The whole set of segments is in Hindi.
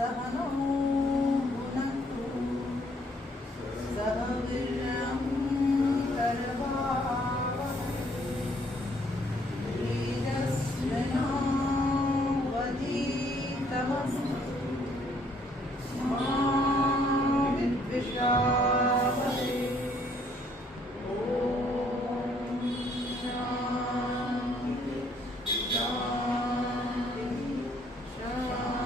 सहनो भुनक्तु सह वीर्यं करवावहै तेजस्विनावधीतमस्तु मा विद्विषावहै। ओम शांति शांति शांति।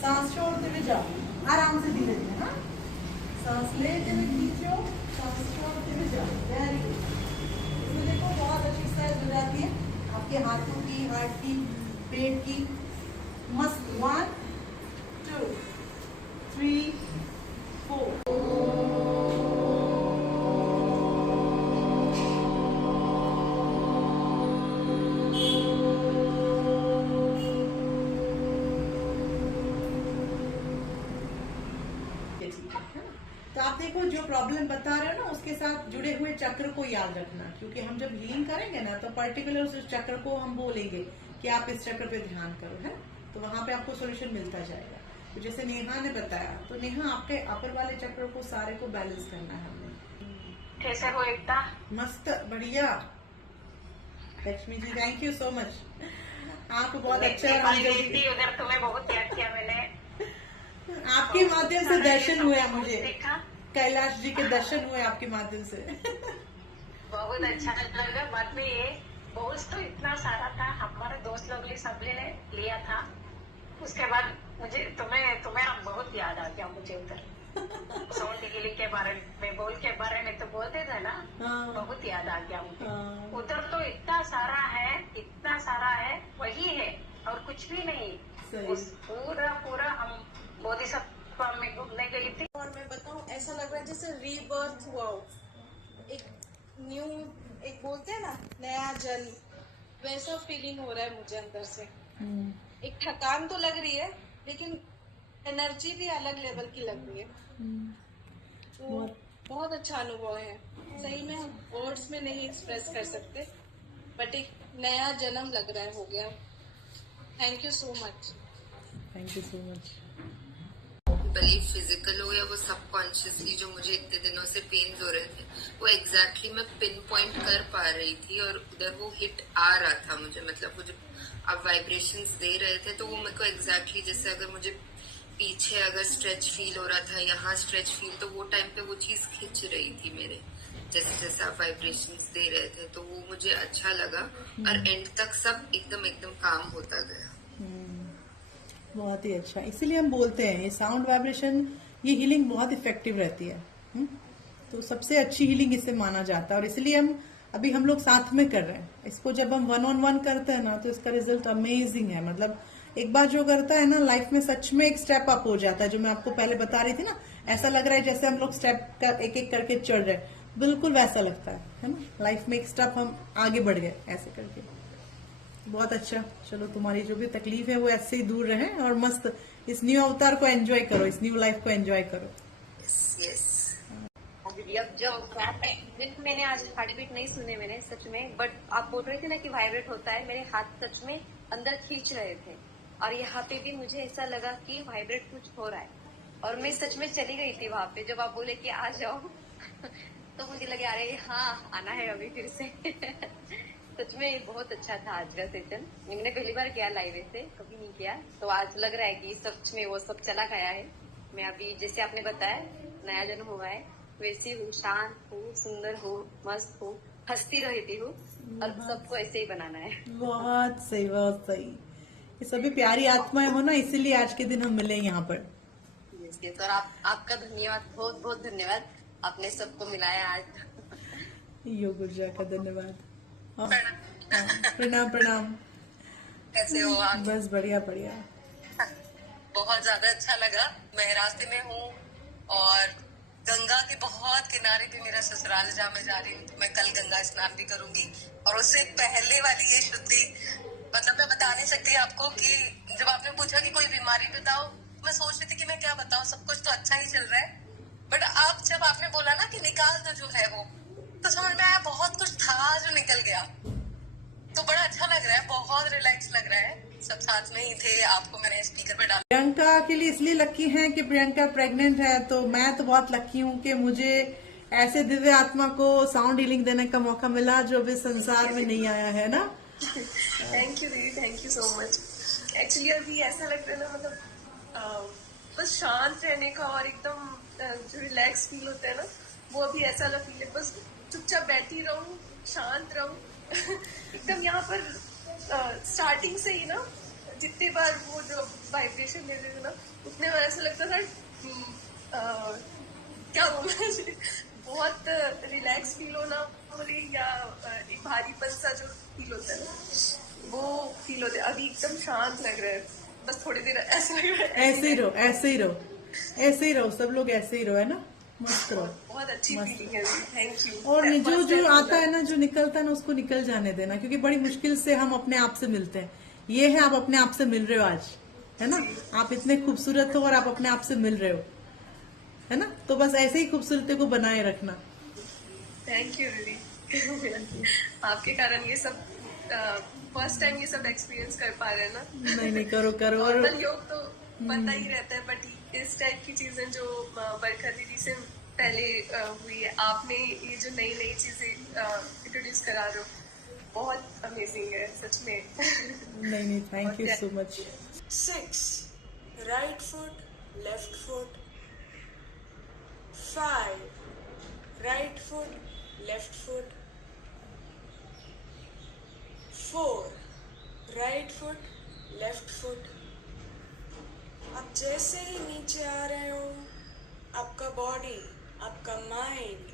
सांस छोड़ते हुए जाओ, आराम से धीरे धीरे। हाँ, सांस लेते हुए खींचो, सांस छोड़ते हुए जाओ। Very good. इसमें देखो बहुत अच्छी एक्सरसाइज हो जाती है आपके हाथों की, हार्ट की, पेट की। मस्त। 1 2 3 4। तो आप देखो जो प्रॉब्लम बता रहे हो ना उसके साथ जुड़े हुए चक्र को याद रखना, क्योंकि हम जब हीलिंग करेंगे ना तो पर्टिकुलर उस चक्र को हम बोलेंगे कि आप इस चक्र पे ध्यान करो, है। तो वहां पे आपको सोल्यूशन मिलता जाएगा। तो जैसे नेहा ने बताया, तो नेहा आपके अपर वाले चक्र को सारे को बैलेंस करना है हमने। कैसे हो एकता? मस्त, बढ़िया। Lakshmi ji thank you so much, आप बहुत अच्छा। थी उधर, तुम्हें बहुत याद किया मैंने। आपके माध्यम से दर्शन हुए मुझे, देखा, कैलाश जी के दर्शन हुए आपके माध्यम से। बहुत अच्छा लगा। बाद में ये पोस्ट तो इतना सारा था, हमारे दोस्त लोग ने सबने लिया था। उसके बाद मुझे तुम्हें बहुत याद आ गया मुझे उधर। साउंड हीलिंग के बारे में, बोल के बारे में तो बोलते थे ना, बहुत याद आ गया मुझे। उधर तो इतना सारा है, वही है और कुछ भी नहीं। उस पूरा हम बोधिसत्व में घूमने गई थी। और मैं बताऊं, ऐसा लग रहा है जैसे रीबर्थ हुआ हो, एक न्यू, एक बोलते हैं ना नया जन्म, वैसा फीलिंग हो रहा है मुझे अंदर से। एक थकान तो लग रही है, लेकिन एनर्जी भी अलग लेवल की लग रही है। तो बहुत अच्छा अनुभव है, सही में हम वर्ड्स में नहीं एक्सप्रेस कर सकते, बट एक नया जन्म लग रहा है, हो गया। Thank you so much. Thank you so much. भले फिजिकल हो या वो सबकॉन्शियसली जो मुझे इतने दिनों से पेन्स हो रहे थे, वो एग्जैक्टली मैं पिन पॉइंट कर पा रही थी और उधर वो हिट आ रहा था मुझे। मतलब वो जब आप वाइब्रेशंस दे रहे थे तो वो मेरे को एग्जैक्टली जैसे अगर मुझे पीछे अगर स्ट्रेच फील हो रहा था, यहाँ स्ट्रेच फील, तो वो टाइम पे वो चीज खिंच रही थी मेरे, जैसे जैसे आप वाइब्रेशंस दे रहे थे। तो वो मुझे अच्छा लगा और एंड तक सब एकदम काम होता गया। बहुत ही अच्छा। इसीलिए हम बोलते हैं ये साउंड वाइब्रेशन, ये हीलिंग बहुत इफेक्टिव रहती है। तो सबसे अच्छी हीलिंग इसे माना जाता है और इसलिए हम लोग साथ में कर रहे हैं इसको। जब हम 1-on-1 करते हैं ना तो इसका रिजल्ट अमेजिंग है। मतलब एक बार जो करता है ना लाइफ में, सच में एक स्टेप अप हो जाता है। जो मैं आपको पहले बता रही थी ना, ऐसा लग रहा है जैसे हम लोग स्टेप एक एक करके चढ़ रहे हैं, बिल्कुल वैसा लगता है ना। लाइफ में एक स्टेप हम आगे बढ़ गए ऐसे करके। बहुत अच्छा। चलो तुम्हारी जो भी तकलीफ है वो ऐसे ही दूर रहे और मस्त इस न्यू अवतार को एंजॉय करो, इस न्यू लाइफ को एंजॉय करो। यस। मैंने आज हार्ट बीट नहीं सुने मैंने सच में, बट आप बोल रहे थे ना कि वाइब्रेट होता है, मेरे हाथ सच में अंदर खींच रहे थे और यहाँ पे भी मुझे ऐसा लगा कि वाइब्रेट कुछ हो रहा है और मैं सच में चली गई थी वहां पे। जब आप बोले कि आ जाओ तो मुझे लगे अरे हाँ आना है अभी फिर से। सच में बहुत अच्छा था आज का सेशन। मैंने पहली बार किया लाइव से, कभी नहीं किया, तो आज लग रहा है कि सच में वो सब चला गया है। मैं अभी जैसे आपने बताया नया जन्म हुआ है, वैसी हूँ, शांत हूँ, सुंदर हूँ, मस्त हूँ, हंसती रहती हूँ और सबको ऐसे ही बनाना है। बहुत सही, बहुत सही। ये सभी प्यारी आत्माएं हो ना, इसीलिए आज के दिन हम मिले यहाँ पर। सर आपका धन्यवाद, बहुत बहुत धन्यवाद, आपने सबको मिलाया आज। योग ऊर्जा का धन्यवाद। प्रणाम प्रणाम। कैसे हो आप? बस बढ़िया बढ़िया। बहुत ज्यादा अच्छा लगा। मैं रास्ते में हूँ और गंगा के बहुत किनारे पे मेरा ससुराल जहाँ मैं जा रही हूँ, तो मैं कल गंगा स्नान भी करूंगी। और उससे पहले वाली ये शुद्धि, मतलब मैं बता नहीं सकती आपको कि जब आपने पूछा कि कोई बीमारी बताओ, मैं सोच रही थी कि मैं क्या बताऊँ, सब कुछ तो अच्छा ही चल रहा है। बट आप जब आपने बोला ना कि निकाल दो जो है वो, तो समझ में आया बहुत कुछ था जो निकल गया, तो बड़ा अच्छा लग रहा है, बहुत रिलैक्स लग रहा है। सब साथ में ही थे, आपको मैंने स्पीकर पर डाल। प्रियंका के लिए इसलिए लकी है कि प्रियंका प्रेग्नेंट है, तो मैं तो बहुत लकी हूँ कि मुझे ऐसे दिव्य आत्मा को साउंड हीलिंग देने का मौका मिला जो अभी संसार में नहीं आया है ना। थैंक यू दीदी, thank you so much. Actually अभी ऐसा लग रहा है ना, मतलब बस शांत रहने का और एकदम जो रिलैक्स फील होता है ना, वो अभी ऐसा वाला फील है। बस चुपचाप बैठी रहूं, शांत रहूं। एकदम यहाँ पर स्टार्टिंग से ही ना, जितने बार वो जो वाइब्रेशन ले रहे थे ना, उतने बार ऐसा लगता था क्या बोलना चाहिए, बहुत रिलैक्स फील होना बोले, या एक भारीपन सा जो फील होता है ना, वो फील होता है। अभी एकदम शांत लग रहा है, बस थोड़ी देर ऐसा लग रहा है ऐसे ही रहो, ऐसे ही रहो, ऐसे ही रहो, सब लोग ऐसे ही रहो, है ना, मस्त रहो। बहुत अच्छी फीलिंग है। Thank you. और जो जो आता है ना, जो निकलता है ना, उसको निकल जाने देना, क्योंकि बड़ी मुश्किल से हम अपने आप से मिलते हैं। ये है, आप अपने आप से मिल रहे हो आज, है ना, आप इतने खूबसूरत हो और आप अपने आप से मिल रहे हो, है ना, तो बस ऐसे ही खूबसूरती को बनाए रखना। थैंक यू दीदी। आपके कारण ये सब फर्स्ट टाइम ये सब एक्सपीरियंस कर पा रहे हैं ना। नहीं करो करो। और नॉर्मल योग तो पता ही रहता है, बट इस टाइप की चीजें जो बरखा दीदी से पहले हुई है, आपने ये जो नई नई चीजें इंट्रोड्यूस करा रहे हो, बहुत अमेजिंग है सच में। नहीं, thank you so much. 6 right foot left foot, 5 right foot left foot, 4 right foot left foot। आप जैसे ही नीचे आ रहे हो, आपका बॉडी, आपका माइंड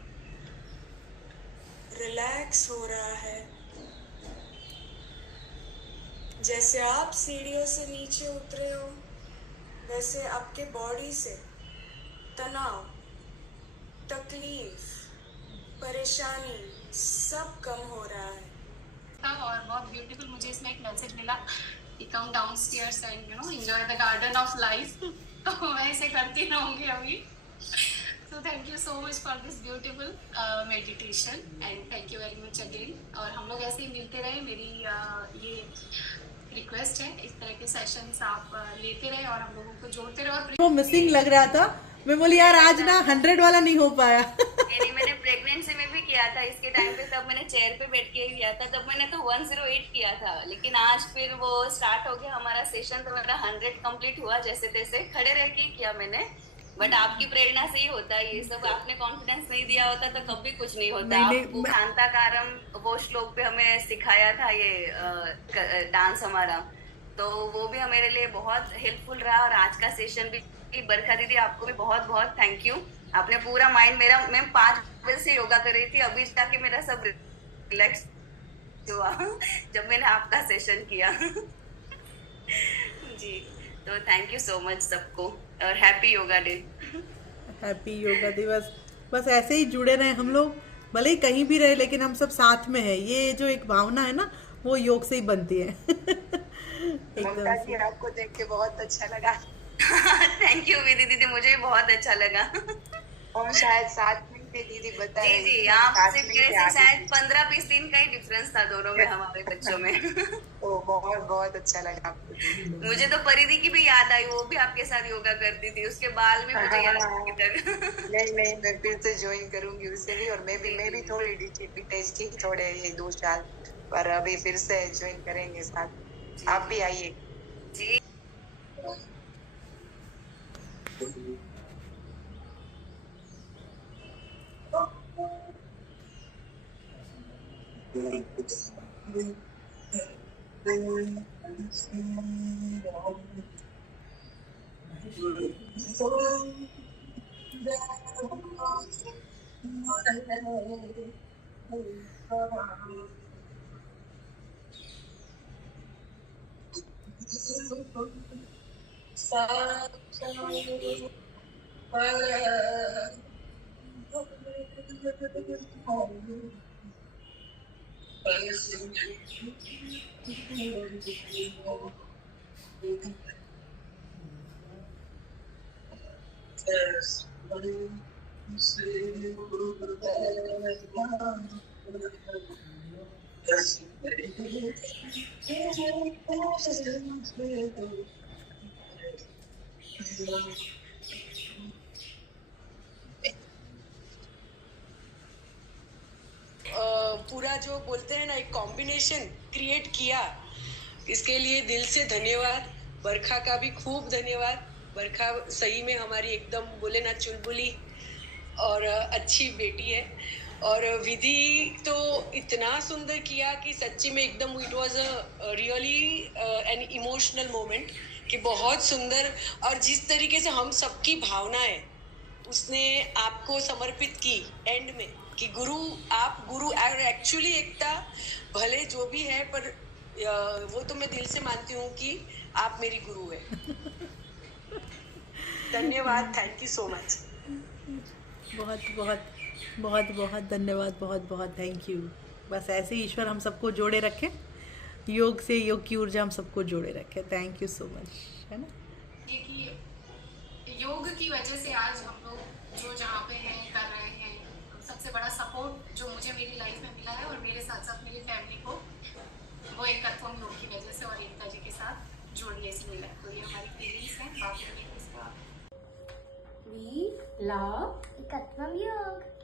रिलैक्स हो रहा है। जैसे आप सीढ़ियों से नीचे उतरे हो, वैसे आपके बॉडी से तनाव, तकलीफ, परेशानी सब कम हो रहा है। और बहुत ब्यूटीफुल मुझे इसमें एक मैसेज मिला कि come down stairs and enjoy the garden of life. तो मैं इसे करती रहूंगी अभी। So thank you so much for this beautiful meditation and thank you very much again. और हम लोग ऐसे ही मिलते रहे, मेरी ये रिक्वेस्ट है, इस तरह के सेशंस आप लेते रहे और हम लोगों को जोड़ते रहे। और वो मिसिंग लग रहा था, मैं बोली यार आज ना 100 वाला नहीं हो पाया। नहीं, मैंने प्रेगनेंसी में भी किया था इसके टाइम पे, तब मैंने चेयर पे बैठ के किया था, तब मैंने तो 108 किया था। लेकिन आज फिर वो स्टार्ट हो गया हमारा सेशन, तो मेरा 100 कंप्लीट हुआ, जैसे तैसे खड़े रह के किया मैंने। बट आपकी प्रेरणा से ही होता है ये सब। आपने कॉन्फिडेंस नहीं दिया होता तो कभी कुछ नहीं होता। आपको शांताकारम वो श्लोक पे हमें सिखाया था, ये डांस हमारा, तो वो भी मेरे लिए बहुत हेल्पफुल रहा। और आज का सेशन भी, बरखा दीदी आपको भी बहुत बहुत थैंक यू। आपने पूरा माइंड मेरा, मैं 5 बजे से योगा कर रही थी, अभी जाके मेरा सब रिलैक्स हुआ जब मैंने आपका सेशन किया। जी, तो थैंक यू सो मच सबको और happy yoga day. Happy yoga दिवस। बस ऐसे ही जुड़े रहे हम लोग, भले ही कहीं भी रहे, लेकिन हम सब साथ में है। ये जो एक भावना है ना, वो योग से ही बनती है। ममता जी, आपको देख के बहुत अच्छा लगा। थैंक यू विधि दीदी, मुझे भी बहुत अच्छा लगा। और शायद साथ में थे दीदी, बता रही थी। जी, आपसे मेरे से शायद 15-20 दिन का ही डिफरेंस था दोनों में, हमारे बच्चों में। तो बहुत बहुत अच्छा लगा आपको। मुझे तो परिधि की भी याद आई, वो भी आपके साथ योगा करती थी, उसके बाल भी मुझे याद है। नहीं, मैं फिर से ज्वाइन करूंगी उसे भी। और मैं भी थोड़ी डिटेच थी, थोड़े ये 2 साल, पर अभी फिर से ज्वाइन करेंगे साथ। आप भी आइए जी। पूरा जो बोलते हैं ना एक कॉम्बिनेशन क्रिएट किया, इसके लिए दिल से धन्यवाद। बरखा का भी खूब धन्यवाद। बरखा सही में हमारी एकदम बोले ना चुलबुली और अच्छी बेटी है। और विधि तो इतना सुंदर किया कि सच्ची में एकदम it was a really an emotional moment कि बहुत सुंदर। और जिस तरीके से हम सबकी भावनाएं उसने आपको समर्पित की एंड में कि गुरु, आप गुरु एक्चुअली एकता भले जो भी है, पर वो तो मैं दिल से मानती हूँ कि आप मेरी गुरु है। धन्यवाद, थैंक यू सो मच। बहुत बहुत बहुत बहुत धन्यवाद, बहुत बहुत थैंक यू। बस ऐसे ही ईश्वर हम सबको जोड़े रखे, योग से योग की ऊर्जा हम सबको जोड़े रखे। थैंक यू सो मच, है ना। ये कि योग की वजह से आज हम लोग जो जहाँ पे हैं कर रहे हैं, सबसे बड़ा सपोर्ट जो मुझे मेरी लाइफ में मिला है और मेरे साथ साथ मेरी फैमिली को, वो एक कथम योग की वजह से और एकता जी के साथ जोड़ने से मिला। तो ये हमारी फीलिंग्स हैं, बात करने की। We love Ekatvam Yoga.